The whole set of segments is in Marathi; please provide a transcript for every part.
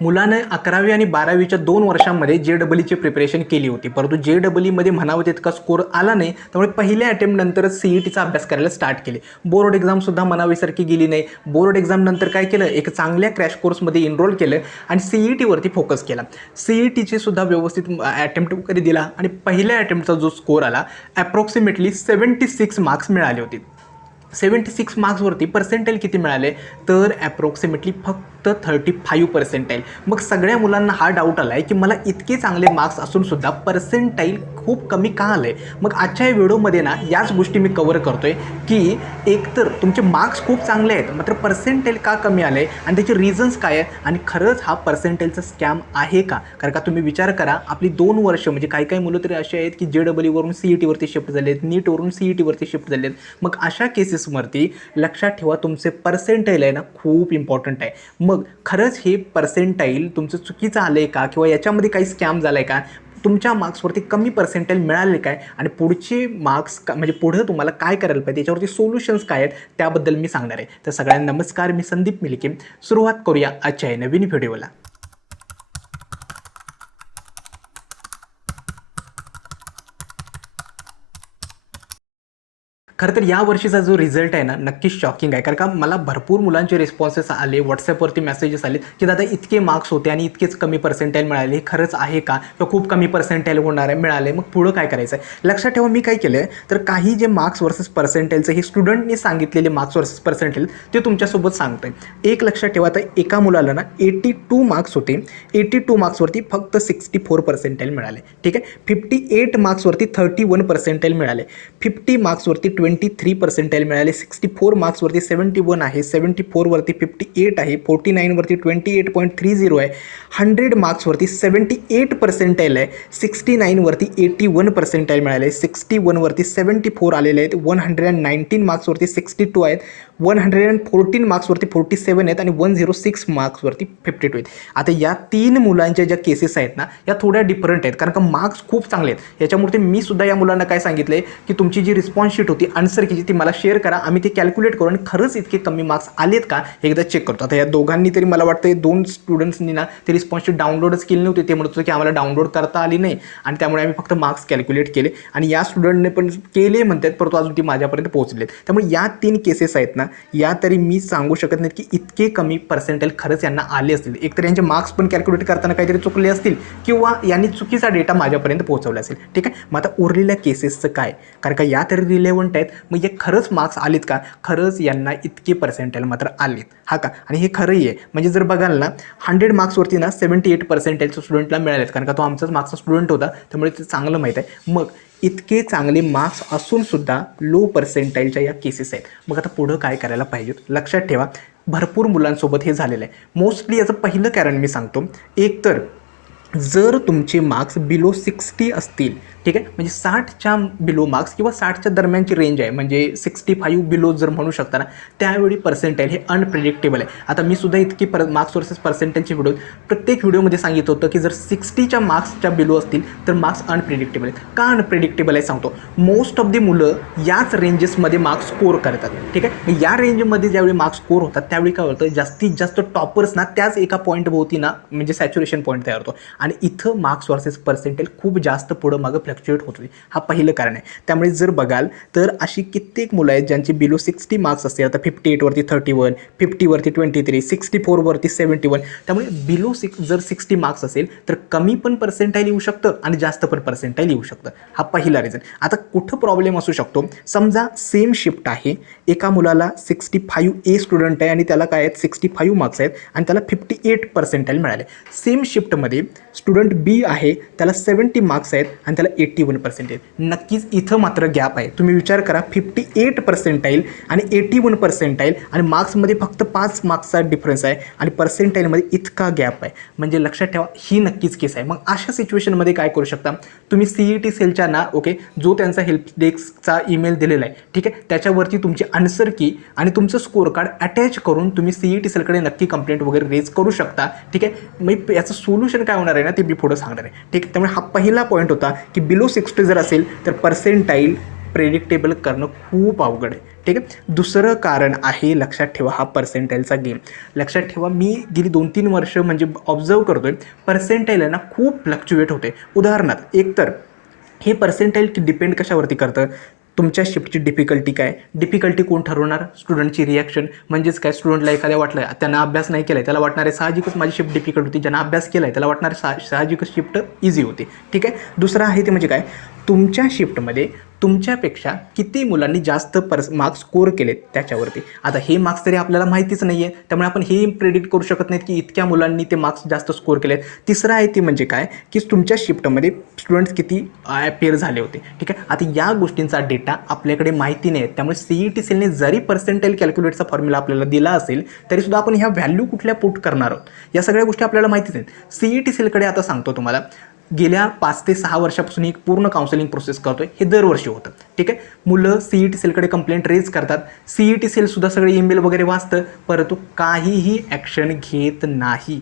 मुलानं 11वी आणि 12वीच्या 2 वर्षांमध्ये JEEची प्रिपरेशन केली होती, परंतु JEEमध्ये म्हणावं तितका स्कोर आला नाही. त्यामुळे पहिल्या अटेम्प्टनंतरच CETचा अभ्यास करायला स्टार्ट केले. बोर्ड एक्झामसुद्धा म्हणावीसारखी गेली नाही. बोर्ड एक्झामनंतर काय केलं, एक चांगल्या क्रॅश कोर्समध्ये एनरोल केलं आणि CETवरती फोकस केला. CETची सुद्धा व्यवस्थित अटेम्प्ट वगैरे दिला आणि पहिल्या अटेम्प्टचा जो स्कोर आला ॲप्रॉक्सिमेटली 76 मार्क्स मिळाले होते. 76 मार्क्सवरती पर्सेंटाईल किती मिळाले तर ॲप्रॉक्सिमेटली फक्त 35%. मग सगळ्या मुलांना हा डाऊट आला आहे की मला इतके चांगले मार्क्स असूनसुद्धा पर्सेंटाईल खूप कमी का आलं आहे. मग आजच्या या व्हिडिओमध्ये ना याच गोष्टी मी कव्हर करतो आहे की एकतर तुमचे मार्क्स खूप चांगले आहेत मात्र पर्सेंटाईल का कमी आलं आहे आणि त्याचे रिझन्स काय आहेत आणि खरंच हा पर्सेंटाईलचा स्कॅम आहे का. कारण का तुम्ही विचार करा, आपली 2 वर्ष म्हणजे काही मुलं तरी असे आहेत की JEEवरून CETवरती शिफ्ट झाले आहेत, नीटवरून CETवरती शिफ्ट झाले आहेत. मग अशा केसेसवरती लक्षात ठेवा तुमचे पर्सेंटाईल आहे ना खूप इम्पॉर्टंट आहे. मग खरंच हे पर्सेंटाईल तुमचं चुकीचं आलं आहे का किंवा याच्यामध्ये काही स्कॅम झाला आहे का, तुमच्या मार्क्सवरती कमी पर्सेंटाईल मिळाले काय आणि पुढचे मार्क्स म्हणजे पुढं तुम्हाला काय करायला पाहिजे त्याच्यावरती सोल्युशन्स काय आहेत त्याबद्दल मी सांगणार आहे. तर सगळ्यांना नमस्कार, मी संदीप मिलिके. सुरुवात करूया आजच्या नवीन व्हिडिओला. खरं तर या वर्षीचा जो रिझल्ट आहे ना नक्कीच शॉकिंग आहे. कारण का मला भरपूर मुलांचे रिस्पॉन्सेस आले, व्हॉट्सॲपवरती मेसेजेस आले की दादा इतके मार्क्स होते आणि इतकेच कमी पर्सेंटाईल मिळाले, हे खरंच आहे का किंवा खूप कमी पर्सेंटाईल होणार आहे मिळाले, मग पुढं काय करायचं आहे. लक्षात ठेवा मी काय केलं आहे तर काही जे मार्क्स वर्सेस पर्सेंटाईलचं हे स्टुडंटनी सांगितलेले मार्क्स वर्सेस पर्सेंटाईल ते तुमच्यासोबत सांगतो आहे. एक लक्षात ठेवा, तर एका मुलाला ना 82 मार्क्स होते, 82 मार्क्सवरती फक्त 64 पर्सेंटाईल मिळाले. ठीक आहे. 58 मार्क्सवरती 31 पर्सेंटाईल मिळाले, 50 मार्क्सवरती 23 पर्सेंटाईल मिळाले, 64 मार्क्सवरती 71 आहे, 74वरती 58 आहे, 49वरती 28.30 आहे, 100 मार्क्सवरती 78 पर्सेंटाईल आहे, 69वरती 81 पर्सेंटाईल मिळाले, 61वरती 74 आलेले आहेत, 119 मार्क्सवरती 62 आहेत, 114 मार्क्सवरती 47 आहेत आणि 106 मार्क्सवरती 52 आहेत. आता या 3 मुलांच्या ज्या केसेस आहेत ना या थोड्या डिफरंट आहेत कारण का मार्क्स खूप चांगले आहेत. याच्यामुळे मी सुद्धा या मुलांना काय सांगितलं आहे की तुमची जी रिस्पॉन्स शीट होती आन्सर कीची ती मला शेअर करा, आम्ही ते कॅल्क्युलेट करू आणि खरंच इतके कमी मार्क्स आलेत का हे एकदा चेक करतो. आता या दोघांनी तरी मला वाटतं 2 स्टुडंट्सनी ना ते रिस्पॉन्स शीट डाउनलोडच केली नव्हती. ते म्हणत होते की आम्हाला डाउनलोड करता आली नाही आणि त्यामुळे आम्ही फक्त मार्क्स कॅल्क्युलेट केले आणि या स्टुडंटने पण केले म्हणतात परंतु अजून ती माझ्यापर्यंत पोहोचलेत. त्यामुळे या 3 केसेस आहेत ना या तरी मी सांगू शकत नाही की इतके कमी पर्सेंटाईल खरंच यांना आले असतील. एकतर यांचे मार्क्स पण कॅल्क्युलेट करताना काहीतरी चुकले असतील किंवा यांनी चुकीचा डेटा माझ्यापर्यंत पोहोचवला असेल. ठीक आहे. मग आता उरलेल्या केसेसचं काय, कारण का या तरी रिलेव्हंट आहेत. मग हे खरंच मार्क्स आलेत का, खरंच यांना इतके पर्सेंटाईल मात्र आलेत हा का. आणि हे खरंही आहे. म्हणजे जर बघाल ना 100 मार्क्सवरती ना 78 पर्सेंटाईलच्या स्टुडंटला मिळालेत कारण का तो आमचाच मार्क्सचा स्टुडंट होता त्यामुळे ते चांगलं माहीत आहे. मग इतके चांगले मार्क्स असूनसुद्धा लो पर्सेंटाईलच्या या केसेस आहेत. मग आता पुढं काय करायला पाहिजे. लक्षात ठेवा भरपूर मुलांसोबत हे झालेलं आहे. मोस्टली याचं पहिलं कारण मी सांगतो, एक तर जर तुमचे मार्क्स बिलो 60 असतील, ठीक आहे, म्हणजे 60च्या बिलो मार्क्स किंवा 60च्या दरम्यानची रेंज आहे म्हणजे 65 बिलो जर म्हणू शकता ना त्यावेळी पर्सेंटाईल हे अनप्रिडिक्टेबल आहे. आता मी सुद्धा इतकी मार्क्स वर्सेस पर्सेंटाईलची व्हिडिओ प्रत्येक व्हिडिओमध्ये सांगितलं होतं की जर 60च्या मार्क्सच्या बिलो असतील तर मार्क्स अनप्रिडिक्टेबल आहेत. का अनप्रिडिक्टेबल आहे सांगतो. मोस्ट ऑफ दी मुलं याच रेंजेसमध्ये मार्क्स स्कोर करतात. ठीक आहे. या रेंजमध्ये ज्यावेळी मार्क्स स्कोर होतात त्यावेळी काय होतं जास्तीत जास्त टॉपर्स ना त्याच एका पॉईंटभोवती ना म्हणजे सॅच्युरेशन पॉईंट तयार होतो आणि इथं मार्क्स वर्सेस पर्सेंटाईल खूप जास्त पुढं मागं फ्लक्च्युएट होतो. हा पहिलं कारण आहे. त्यामुळे जर बघाल तर अशी कित्येक मुलं आहेत ज्यांचे बिलो 60 मार्क्स असते. आता 58वरती 31, 50वरती 23, 64वरती 71. त्यामुळे बिलो जर 60 मार्क्स असेल तर कमी पण पर्सेंटाईल येऊ शकतं आणि जास्त पण पर्सेंटाईल येऊ शकतं. हा पहिला रिझन. आता कुठं प्रॉब्लेम असू शकतो, समजा सेम शिफ्ट आहे, एका मुलाला 65A स्टुडंट आहे आणि त्याला काय आहेत 65 मार्क्स आहेत आणि त्याला 58 पर्सेंटाईल मिळाले. सेम शिफ्टमध्ये स्टुडंट बी आहे, त्याला 70 मार्क्स आहेत आणि त्याला 81 पर्सेंटाईल. नक्कीच इथं मात्र गॅप आहे. तुम्ही विचार करा 58 पर्सेंटाईल आणि 81 पर्सेंटाईल आणि मार्क्समध्ये फक्त 5 मार्क्सचा डिफरन्स आहे आणि पर्सेंटाईलमध्ये इतका गॅप आहे. म्हणजे लक्षात ठेवा ही नक्कीच केस आहे. मग अशा सिच्युएशनमध्ये काय करू शकता तुम्ही, CET सेलच्या ना ओके जो त्यांचा हेल्प डेस्कचा ईमेल दिलेला आहे, ठीक आहे, त्याच्यावरती तुमची आन्सर की आणि तुमचं स्कोर कार्ड अटॅच करून तुम्ही CET सेलकडे नक्की कंप्लेंट वगैरे रेज करू शकता. ठीक आहे. मग याचं सोल्युशन काय होणार आहे ना ते मी पुढं सांगणार आहे. ठीक आहे. त्यामुळे हा पहिला पॉईंट होता की बिलो 60 जर असेल तर पर्सेंटाईल प्रेडिक्टेबल करणं खूप अवघड आहे. ठीक आहे. दुसरं कारण आहे, लक्षात ठेवा, हा पर्सेंटाईलचा गेम. लक्षात ठेवा, मी गेली 2-3 वर्ष म्हणजे ऑब्झर्व करतोय, पर्सेंटाईल आहे ना खूप फ्लक्च्युएट होते. उदाहरणार्थ, एकतर हे पर्सेंटाईल डिपेंड कशावरती करतं, तुमच्या शिफ्टची डिफिकल्टी काय. डिफिकल्टी कोण ठरवणार? स्टुडंटची रिॲक्शन. म्हणजेच काय, स्टुडंटला एखाद्या वाटलं, त्यांना अभ्यास नाही केला आहे, त्याला वाटणार आहे साहजिकच माझी शिफ्ट डिफिकल्ट होती. ज्यांना अभ्यास केला आहे त्याला वाटणार साहजिकच शिफ्ट इझी होती. ठीक आहे. दुसरं आहे ते म्हणजे काय, तुमच्या शिफ्टमध्ये तुमच्यापेक्षा किती मुलांनी जास्त मार्क्स स्कोर केलेत त्याच्यावरती. आता हे मार्क्स तरी आपल्याला माहितीच नाही आहे, त्यामुळे आपण हे प्रेडिक्ट करू शकत नाहीत की इतक्या मुलांनी ते मार्क्स जास्त स्कोर केलेत. तिसरं आहे ते म्हणजे काय, की तुमच्या शिफ्टमध्ये स्टुडंट्स किती अपेअर झाले होते. ठीक आहे. आता या गोष्टींचा डेटा आपल्याकडे माहिती नाही आहे, त्यामुळे CET सेलने जरी पर्सेंटाईल कॅल्क्युलेटचा फॉर्म्युला आपल्याला दिला असेल तरीसुद्धा आपण ह्या व्हॅल्यू कुठल्या पुट करणार आहोत या सगळ्या गोष्टी आपल्याला माहितीच नाहीत. CET सेलकडे आता सांगतो तुम्हाला, गेल्या 5 ते 6 वर्षापासून एक पूर्ण काउन्सिलिंग प्रोसेस करतोय. हे दरवर्षी होतं. ठीक आहे. मुलं CET सेलकडे कंप्लेंट रेज करतात, CET सेलसुद्धा सगळे ईमेल वगैरे वाचतं, परंतु काहीही ॲक्शन घेत नाही.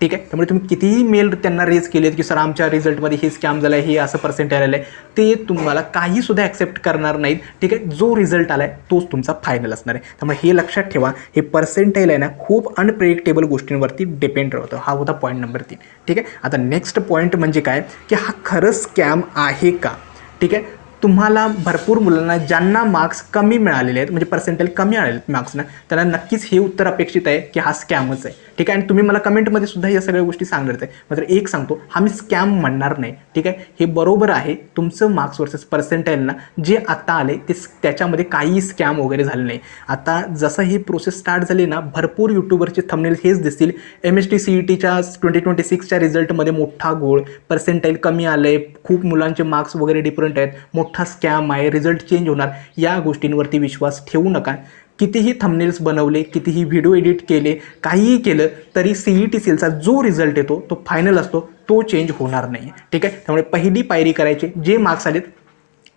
ठीक आहे. त्यामुळे तुम्ही कितीही मेल त्यांना रेज केलेत की सर आमच्या रिझल्टमध्ये हे स्कॅम झालं आहे, हे असं पर्सेंटाईल आलं आहे, ते तुम्हाला काहीसुद्धा ॲक्सेप्ट करणार नाहीत. ठीक आहे. जो रिझल्ट आला आहे तोच तुमचा फायनल असणार आहे. त्यामुळे हे लक्षात ठेवा, हे पर्सेंटाईल आहे ना खूप अनप्रेडिक्टेबल गोष्टींवरती डिपेंड राहतं. हा होता पॉईंट नंबर 3. ठीक आहे. आता नेक्स्ट पॉईंट म्हणजे काय, की हा खरंच स्कॅम आहे का. ठीक आहे. तुम्हाला भरपूर मुलांना ज्यांना मार्क्स कमी मिळालेले आहेत, म्हणजे पर्सेंटाईल कमी आलेले आहेत मार्क्सना, त्यांना नक्कीच हे उत्तर अपेक्षित आहे की हा स्कॅमच आहे. ठीक आहे. आणि तुम्ही मला कमेंटमध्ये सुद्धा या सगळ्या गोष्टी सांगणार आहे. मात्र एक सांगतो, हा मी स्कॅम म्हणणार नाही. ठीक आहे. हे बरोबर आहे, तुमचं मार्क्स वर्सेस पर्सेंटाईलना जे आता आले ते त्याच्यामध्ये काही स्कॅम वगैरे झाले नाही. आता जसं ही प्रोसेस स्टार्ट झाली ना, भरपूर यूट्यूबरचे थंबनेल हेच दिसतील, MST CETच्या 2026च्या रिझल्टमध्ये मोठा घोळ, पर्सेंटाईल कमी आलं आहे, खूप मुलांचे मार्क्स वगैरे डिफरंट आहेत, मोठा स्कॅम आहे, रिझल्ट चेंज होणार. या गोष्टींवरती विश्वास ठेवू नका. कितीही थंबनेल्स बनवले, कितीही व्हिडिओ एडिट केले, काहीही केलं तरी CET सेलचा जो रिझल्ट येतो तो फायनल असतो, तो चेंज होणार नाही. ठीक आहे. त्यामुळे पहिली पायरी करायची, जे मार्क्स आलेत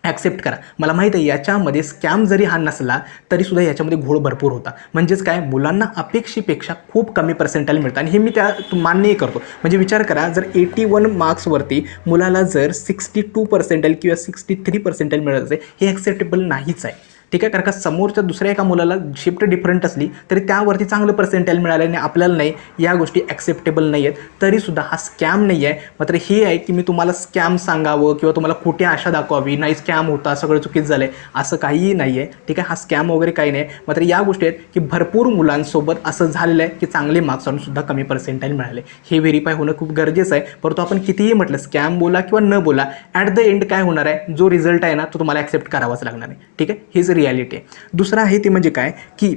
ॲक्सेप्ट करा. मला माहीत आहे याच्यामध्ये स्कॅम जरी हा नसला तरीसुद्धा याच्यामध्ये घोळ भरपूर होता. म्हणजेच काय, मुलांना अपेक्षेपेक्षा खूप कमी पर्सेंटाईल मिळतं आणि हे मी मान्यही करतो. म्हणजे विचार करा, जर 81 मार्क्सवरती मुलाला जर 62 पर्सेंटाईल किंवा 63 पर्सेंटाईल मिळत असेल, हे ॲक्सेप्टेबल नाहीच आहे. ठीक आहे. कारण का समोरच्या दुसऱ्या एका मुलाला शिफ्ट डिफरंट असली तरी त्यावरती चांगलं पर्सेंटाईल मिळालं आणि आपल्याला नाही, या गोष्टी ॲक्सेप्टेबल नाही आहेत. तरीसुद्धा हा स्कॅम नाही आहे. मात्र हे आहे की मी तुम्हाला स्कॅम सांगावं किंवा तुम्हाला खोटी आशा दाखवावी, नाही स्कॅम होता, सगळं चुकीचं झालं आहे, असं काहीही नाही आहे. ठीक आहे. हा स्कॅम वगैरे काही नाही. मात्र या गोष्टी आहेत की भरपूर मुलांसोबत असं झालेलं आहे की चांगले मार्क्स आणूनसुद्धा कमी पर्सेंटाईल मिळाले. हे व्हेरीफाय होणं खूप गरजेचं आहे. परंतु आपण कितीही म्हटलं, स्कॅम बोला किंवा न बोला, ॲट द एंड काय होणार आहे, जो रिझल्ट आहे ना तो तुम्हाला ॲक्सेप्ट करावाच लागणार आहे. ठीक आहे. हेच रियालिटी आहे. दुसरं आहे ते म्हणजे काय, की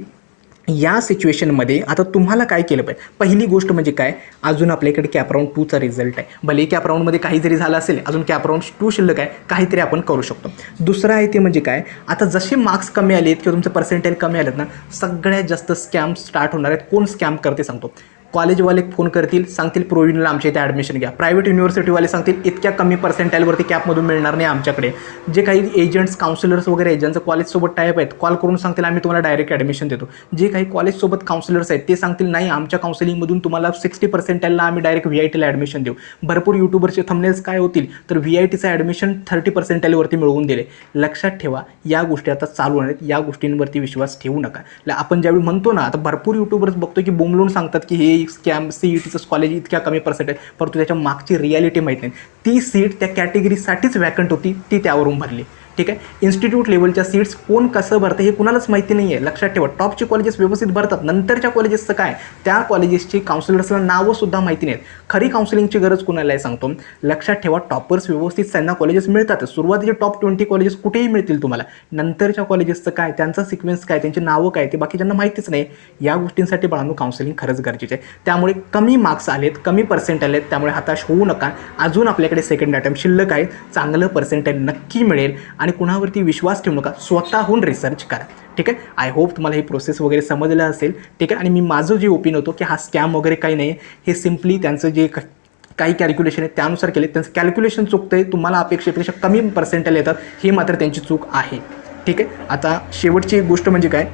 या सिच्युएशनमध्ये आता तुम्हाला काय केलं पाहिजे. पहिली गोष्ट म्हणजे काय, अजून आपल्याकडे कॅपराऊंड 2चा रिझल्ट आहे. भले कॅपराऊंडमध्ये काही जरी झालं असेल, अजून कॅपराऊंड 2 शिल्लक आहे, काहीतरी आपण करू शकतो. दुसरं आहे ते म्हणजे काय, आता जसे मार्क्स कमी आलेत किंवा तुमचं पर्सेंटाईल कमी आलेत ना, सगळ्यात जास्त स्कॅम स्टार्ट होणार आहेत. कोण स्कॅम करते सांगतो. कॉलेजवाले फोन करतील, सांगतील प्रोविजनला आमच्या इथे ॲडमिशन घ्या. प्रायव्हेट युनिव्हर्सिटीवाले सांगतील इतक्या कमी पर्सेंटाईलवरती कॅपमधून मिळणार नाही आमच्याकडे. जे काही एजंट्स, काउन्सिलर्स वगैरे आहेत, ज्यांचं कॉलेजसोबत टायप आहेत, कॉल करून सांगतील आम्ही तुम्हाला डायरेक्ट ॲडमिशन देतो. जे काही कॉलेजसोबत काउन्सिलर्स आहेत ते सांगतील नाही, आमच्या काउन्सिलिंगमधून तुम्हाला 60 पर्सेंटाईलला आम्ही डायरेक्ट VITला ॲडमिशन देऊ. भरपूर यूट्यूबरचे थंबनेल्स काय होतील, तर VITचं ॲडमिशन 30 पर्सेंटाईलवरती मिळवून दिले. लक्षात ठेवा, या गोष्टी आता चालू आहेत. या गोष्टींवरती विश्वास ठेवू नका. आपण ज्यावेळी म्हणतो ना, आता भरपूर यूट्यूबर्स बघतो की बोंबलून सांगतात की हे स्कॅम, CETचं कॉलेज इतक्या कमी पर्सेंटेज, परंतु त्याच्या मागची रियालिटी माहीत नाही. ती सीट त्या कॅटेगरीसाठीच वॅकंट होती, ती त्यावरून भरली. ठीक आहे. इन्स्टिट्यूट लेवलच्या सीट्स कोण कसं भरतं हे कुणालाच माहिती नाही आहे. लक्षात ठेवा, टॉपची कॉलेजेस व्यवस्थित भरतात, नंतरच्या कॉलेजेसचं काय, त्या कॉलेजेसची काउन्सिलर्सला नावंसुद्धा माहिती नाहीत. खरी काउन्सिलिंगची गरज कुणाला आहे सांगतो. लक्षात ठेवा, टॉपर्स व्यवस्थित त्यांना कॉलेजेस मिळतात. सुरुवातीचे टॉप 20 कॉलेजेस कुठेही मिळतील तुम्हाला, नंतरच्या कॉलेजेसचं काय, त्यांचा सिक्वेन्स काय, त्यांची नावं काय, ते बाकीच्यांना माहितीच नाही. या गोष्टींसाठी बाळांनो काउन्सिलिंग खरंच गरजेचं आहे. त्यामुळे कमी मार्क्स आलेत, कमी पर्सेंटाईल आहेत, त्यामुळे हताश होऊ नका. अजून आपल्याकडे सेकंड अटेम्प्ट शिल्लक आहे. चांगलं पर्सेंटाईल नक्की मिळेल आणि कुणावरती विश्वास ठेवू नका, स्वतःहून रिसर्च करा. ठीक आहे. आय होप तुम्हाला ही प्रोसेस वगैरे समजलं असेल. ठीक आहे. आणि मी माझं जे ओपिनियन होतं की हा स्कॅम वगैरे काही नाही, हे सिम्पली त्यांचं जे काही कॅल्क्युलेशन आहे त्यानुसार केले, त्यांचं कॅल्क्युलेशन चुकतं आहे. तुम्हाला अपेक्षेपेक्षा कमी पर्सेंटाईल येतात, हे मात्र त्यांची चूक आहे. ठीक आहे. आता शेवटची एक गोष्ट म्हणजे काय,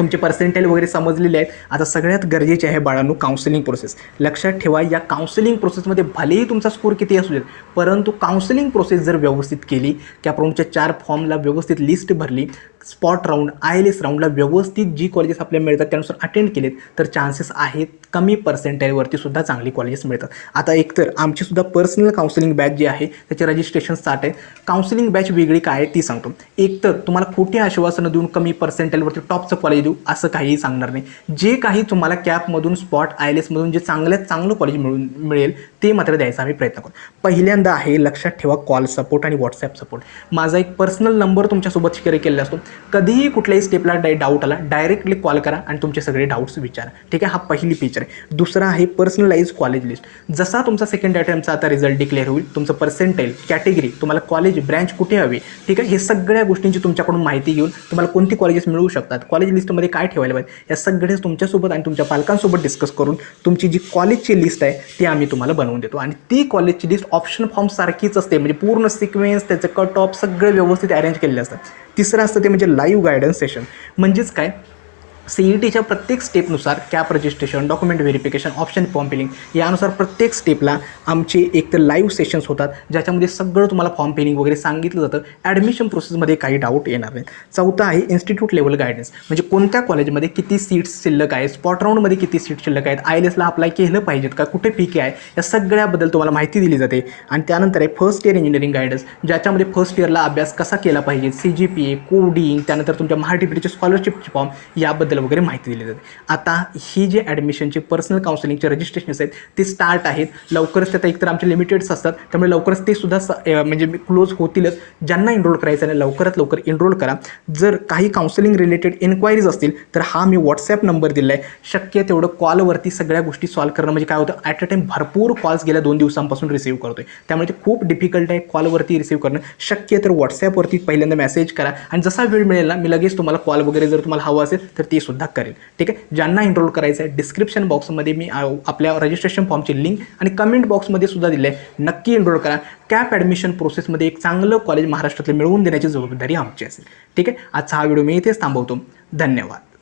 तुमचे पर्सेंटेज वगैरे समजलेले आहेत. आता सगळ्यात गरजेचे आहे बाळांनो काउन्सिलिंग प्रोसेस. लक्षात ठेवा, या काउन्सिलिंग प्रोसेसमध्ये भलेही तुमचा स्कोर किती असू देत, परंतु काउन्सिलिंग प्रोसेस जर व्यवस्थित केली, कॅपराऊंडच्या 4 फॉर्मला व्यवस्थित लिस्ट भरली, स्पॉट राऊंड, ILS राऊंडला व्यवस्थित जी कॉलेजेस आपल्याला मिळतात त्यानुसार अटेंड केलेत, तर चान्सेस आहेत कमी पर्सेंटेजवरती सुद्धा चांगली कॉलेजेस मिळतात. आता एकतर आमची सुद्धा पर्सनल काउन्सिलिंग बॅच जी आहे त्याचे रजिस्ट्रेशन स्टार्ट आहे. काउन्सिलिंग बॅच वेगळी काय आहे ती सांगतो. एकतर तुम्हाला खोटी आश्वासनं देऊन कमी पर्सेंटेजवरती टॉपचं कॉलेज देऊ असं काहीही सांगणार नाही. जे काही तुम्हाला कॅपमधून, स्पॉट, ILS मधून जे चांगल्यात चांगलं कॉलेज मिळेल ते मात्र द्यायचा आम्ही प्रयत्न करू. पहिल्यांदा आहे, लक्षात ठेवा, कॉल सपोर्ट आणि व्हॉट्सॲप सपोर्ट. माझा एक पर्सनल नंबर तुमच्यासोबत शेअर केलेला असतो. कधीही कुठल्याही स्टेपला डाऊट आला, डायरेक्टली कॉल करा आणि तुमचे सगळे डाऊट्स विचारा. ठीक आहे, हा पहिली फीचर आहे. दुसरा आहे पर्सनलाइज कॉलेज लिस्ट. जसा तुमचा सेकंड अटेम्प्टचा आता रिझल्ट डिक्लेअर होईल, तुमचं पर्सेंटेज, कॅटेगरी, तुम्हाला कॉलेज, ब्रँच कुठे हवी, ठीक आहे, हे सगळ्या गोष्टींची तुमच्याकडून माहिती घेऊन तुम्हाला कोणती कॉलेजेस मिळू शकतात, कॉलेज लिस्टमध्ये काय ठेवायला पाहिजे, या सगळेच तुमच्यासोबत आणि तुमच्या पालकांसोबत डिस्कस करून तुमची जी कॉलेजची लिस्ट आहे ती आम्ही तुम्हाला बनवून देतो. आणि ती कॉलेजची लिस्ट ऑप्शन फॉर्म सारखीच असते, म्हणजे पूर्ण सिक्वेन्स, त्याचं कट ऑफ सगळे व्यवस्थित अरेंज केलेले असतात. तिसरं असतं ते म्हणजे लाईव्ह गायडन्स सेशन. म्हणजेच काय, CETच्या प्रत्येक स्टेपनुसार CAP registration, document verification, option form filling, यानुसार प्रत्येक स्टेपला आमचे एक तर लाईव्ह सेशन्स होतात ज्याच्यामध्ये सगळं तुम्हाला फॉर्म फिलिंग वगैरे सांगितलं जातं. ॲडमिशन प्रोसेसमध्ये काही डाऊट येणार नाही. चौथा आहे इन्स्टिट्यूट लेवल गायडन्स. म्हणजे कोणत्या कॉलेजमध्ये किती सीट्स शिल्लक आहे, स्पॉट राऊंडमध्ये किती सीट्स शिल्लक आहेत, ILSला अप्लाय केलं पाहिजेत का, कुठे PK आहे, या सगळ्याबद्दल तुम्हाला माहिती दिली जाते. आणि त्यानंतर आहे फर्स्ट इयर इंजिनिअरिंग गायडन्स, ज्याच्यामध्ये फर्स्ट इयरला अभ्यास कसा केला पाहिजे, CGPA, कोडिंग, त्यानंतर तुमच्या महाडीपीचे स्कॉलरशिपचे फॉर्म, याबद्दल वगैरे माहिती दिली जाते. आता ही जे ॲडमिशनचे पर्सनल काउन्सिलिंगचे रजिस्ट्रेशन्स आहेत ते स्टार्ट आहेत लवकरच. त्यात एकतर आमचे लिमिटेड्स असतात, त्यामुळे लवकरच ते सुद्धा म्हणजे क्लोज होतीलच. ज्यांना एनरोल करायचं आहे लवकरात लवकर एनरोल करा. जर काही काउन्सिलिंग रिलेटेड इन्क्वायरीज असतील तर हा मी व्हॉट्सॲप नंबर दिला आहे. शक्य तेवढं कॉलवरती सगळ्या गोष्टी सॉल्व्ह करणं, म्हणजे काय होतं, ॲट अ टाईम भरपूर कॉल्स गेल्या 2 दिवसांपासून रिसीव्ह करतोय, त्यामुळे ते खूप डिफिकल्ट आहे कॉलवरती रिसीव्ह करणं. शक्य तर व्हॉट्सॲपवरती पहिल्यांदा मेसेज करा आणि जसा वेळ मिळेल ना मी लगेच तुम्हाला कॉल वगैरे जर तुम्हाला हवं असेल तर ते सुद्धा करेल. ठीक आहे, ज्यांना एनरोल करायचं आहे डिस्क्रिप्शन बॉक्समध्ये मी आपल्या रजिस्ट्रेशन फॉर्मची लिंक आणि कमेंट बॉक्समध्ये सुद्धा दिलं आहे, नक्की एनरोल करा. कॅप ॲडमिशन प्रोसेसमध्ये एक चांगलं कॉलेज महाराष्ट्रातले मिळवून देण्याची जबाबदारी आमची असेल. ठीक आहे, आजचा हा व्हिडिओ मी इथेच थांबवतो. धन्यवाद.